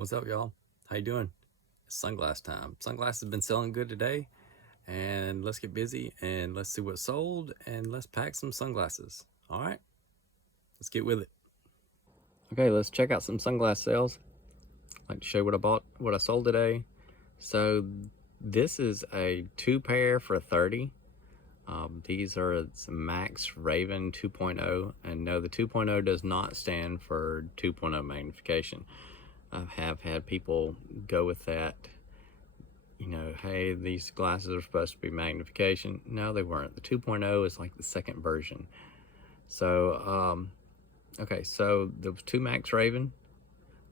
What's up, y'all? How you doing? It's sunglass time. Sunglasses have been selling good today, and let's get busy and let's see what's sold and let's pack some sunglasses. All right, let's get with it. Okay, let's check out some sunglass sales. I'd like to show you what I sold today. So this is a 2 pair for $30. These are some Max Raven 2.0, and no, the 2.0 does not stand for 2.0 magnification. I have had people go with that, hey, these glasses are supposed to be magnification. No, they weren't. The 2.0 is like the second version. So, okay, so there was 2 Max Raven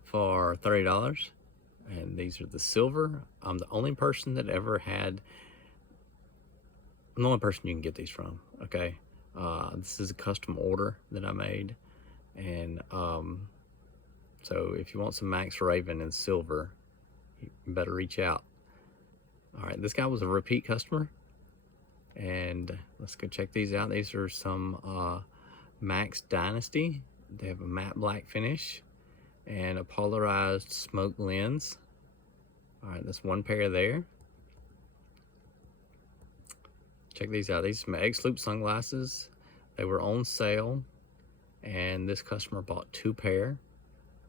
for $30, and these are the silver. I'm the only person you can get these from, okay? This is a custom order that I made, and so if you want some Max Raven in silver, you better reach out. All right, this guy was a repeat customer, and let's go check these out. These are some Max Dynasty. They have a matte black finish and a polarized smoke lens. All right, that's 1 pair there. Check these out. These are my X-Loop sunglasses. They were on sale, and this customer bought 2 pair.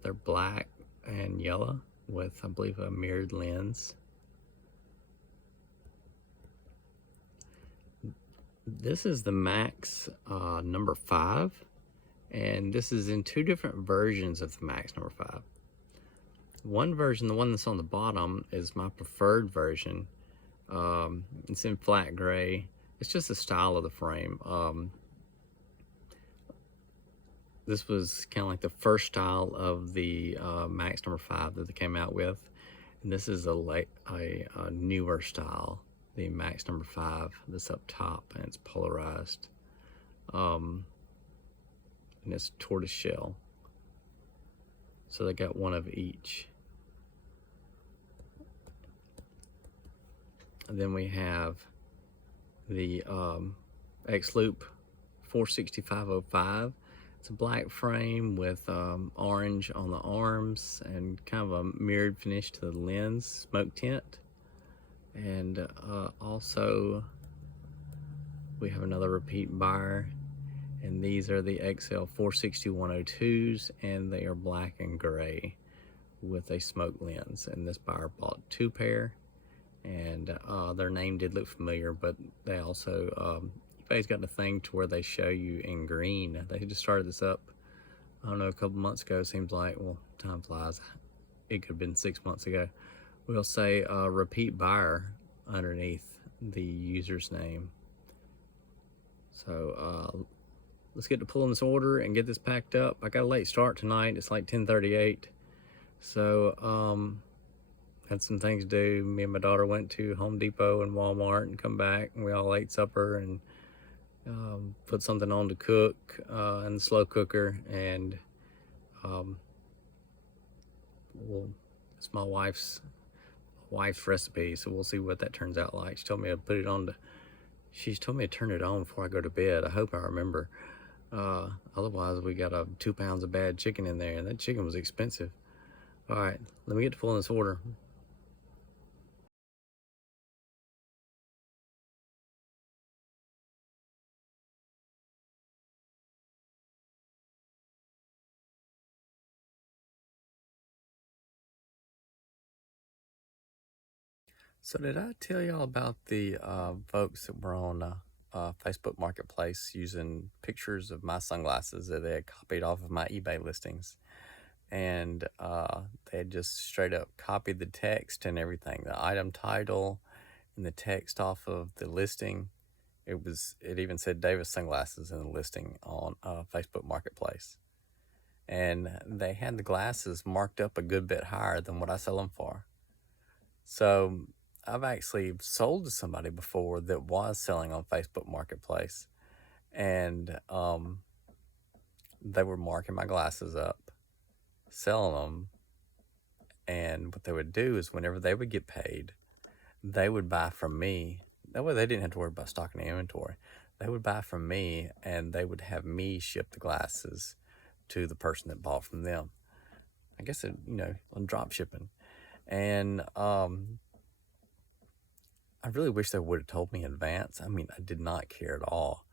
They're black and yellow with, I believe, a mirrored lens. This is the Max number 5, and this is in 2 different versions of the Max number 5. One version, the one that's on the bottom, is my preferred version. It's in flat gray. It's just the style of the frame. This was kind of like the first style of the Max number 5 that they came out with, and this is a newer style, the Max number 5. This up top, and it's polarized, and it's tortoise shell. So they got 1 of each. And then we have the X-Loop 46505. It's a black frame with orange on the arms and kind of a mirrored finish to the lens, smoke tint. And also we have another repeat buyer, and these are the XL 46102s, and they are black and gray with a smoke lens. And this buyer bought 2 pair, and their name did look familiar, but they also eBay's got a thing to where they show you in green. They just started this up, I don't know, a couple months ago. Seems like, well, time flies. It could have been 6 months ago. We'll say repeat buyer underneath the user's name. So let's get to pulling this order and get this packed up. I got a late start tonight. It's like 10:38. So had some things to do. Me and my daughter went to Home Depot and Walmart and come back, and we all ate supper and put something on to cook in the slow cooker. And it's my wife's recipe, so we'll see what that turns out like. She told me to put it on she's told me to turn it on before I go to bed. I hope I remember. Otherwise we got 2 pounds of bad chicken in there, and that chicken was expensive. All right, let me get to pulling this order. So did I tell y'all about the folks that were on Facebook Marketplace using pictures of my sunglasses that they had copied off of my eBay listings? And they had just straight up copied the text and everything, the item title and the text off of the listing. It even said Davis sunglasses in the listing on Facebook Marketplace. And they had the glasses marked up a good bit higher than what I sell them for. So I've actually sold to somebody before that was selling on Facebook Marketplace, and they were marking my glasses up, selling them, and what they would do is whenever they would get paid, they would buy from me. That way they didn't have to worry about stocking the inventory. They would buy from me, and they would have me ship the glasses to the person that bought from them. I guess, on drop shipping. And I really wish they would have told me in advance. I mean, I did not care at all.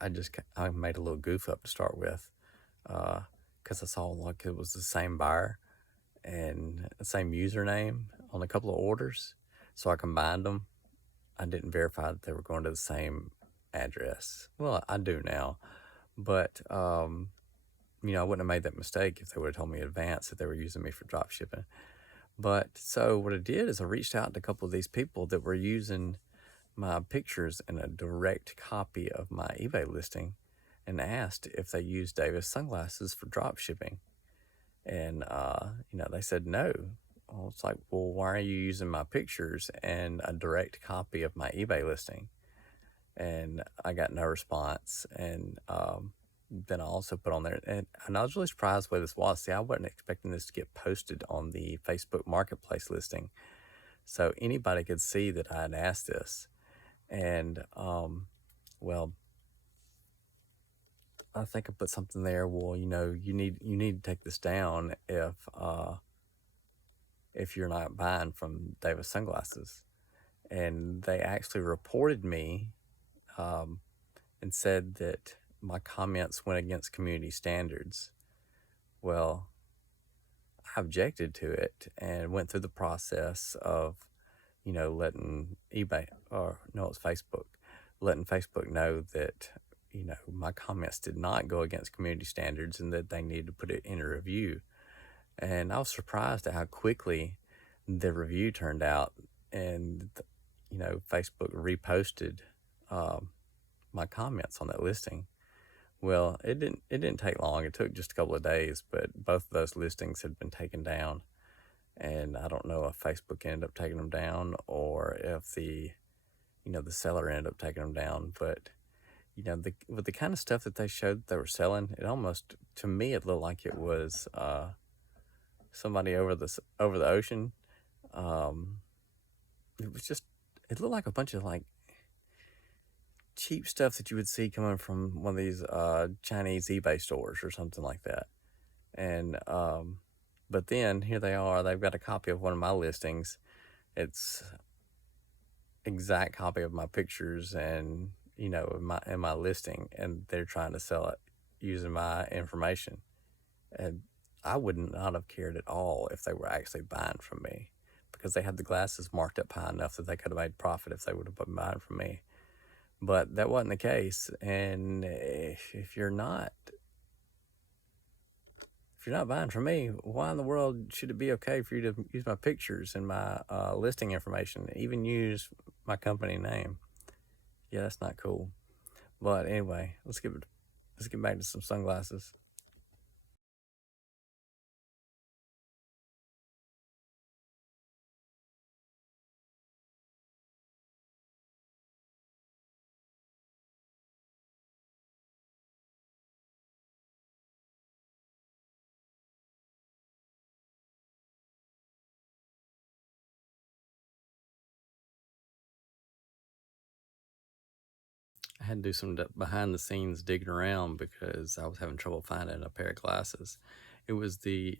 I made a little goof up to start with, because I saw like it was the same buyer and the same username on a couple of orders, so I combined them. I didn't verify that they were going to the same address. Well, I do now, but I wouldn't have made that mistake if they would have told me in advance that they were using me for drop shipping. But so what I did is I reached out to a couple of these people that were using my pictures in a direct copy of my eBay listing and asked if they used Davis sunglasses for drop shipping. And, they said no. Well, it's like, well, why are you using my pictures and a direct copy of my eBay listing? And I got no response. And then I also put on there, and I was really surprised where this was. See, I wasn't expecting this to get posted on the Facebook Marketplace listing, so anybody could see that I had asked this. And well, I think I put something there. Well, you need to take this down if you're not buying from Davis sunglasses. And they actually reported me and said that my comments went against community standards. Well, I objected to it and went through the process of, letting eBay, or no, it's Facebook, letting Facebook know that, my comments did not go against community standards and that they needed to put it in a review. And I was surprised at how quickly the review turned out. And, Facebook reposted my comments on that listing. Well, it didn't take long. It took just a couple of days, but both of those listings had been taken down. And I don't know if Facebook ended up taking them down or if the seller ended up taking them down. But, with the kind of stuff that they showed that they were selling, it almost, to me, it looked like it was somebody over the ocean. It looked like a bunch of like cheap stuff that you would see coming from one of these Chinese eBay stores or something like that. And but then here they are, they've got a copy of one of my listings. It's exact copy of my pictures and in my listing, and they're trying to sell it using my information. And I would not have cared at all if they were actually buying from me, because they had the glasses marked up high enough that they could have made profit if they would have been buying from me. But that wasn't the case. And if you're not buying from me, why in the world should it be okay for you to use my pictures and my listing information, even use my company name? Yeah, that's not cool. But anyway, let's get back to some sunglasses. I had to do some behind the scenes digging around because I was having trouble finding a pair of glasses. It was the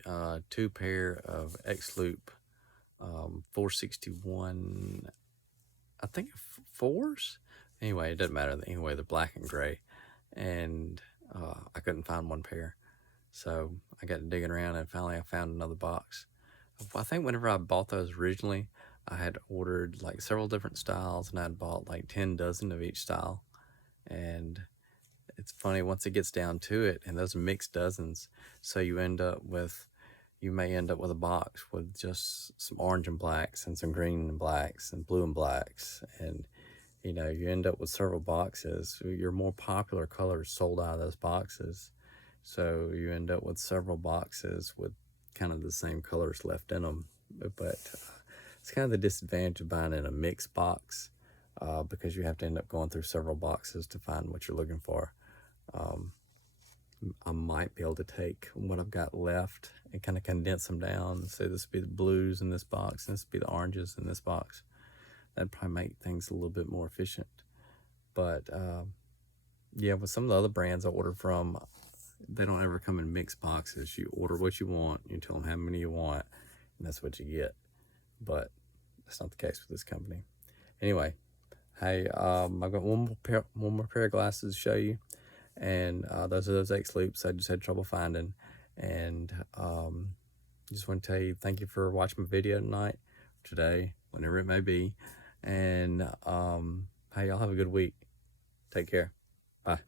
two pair of X-Loop 461, I think, fours. Anyway, it doesn't matter. Anyway, they're black and gray, and I couldn't find one pair. So I got digging around, and finally I found another box. I think whenever I bought those originally, I had ordered like several different styles, and I'd bought like 10 dozen of each style. And it's funny, once it gets down to it, and those are mixed dozens, so you may end up with a box with just some orange and blacks and some green and blacks and blue and blacks, and you end up with several boxes. Your more popular colors sold out of those boxes, so you end up with several boxes with kind of the same colors left in them. But it's kind of the disadvantage of buying in a mixed box, because you have to end up going through several boxes to find what you're looking for. I might be able to take what I've got left and kind of condense them down and say this would be the blues in this box and this would be the oranges in this box. That'd probably make things a little bit more efficient. But yeah, with some of the other brands I ordered from, they don't ever come in mixed boxes. You order what you want, you tell them how many you want, and that's what you get. But that's not the case with this company. Anyway, hey, I've got one more pair of glasses to show you, and those are those X loops I just had trouble finding. And just want to tell you thank you for watching my video tonight, today, whenever it may be. And hey, y'all have a good week. Take care. Bye.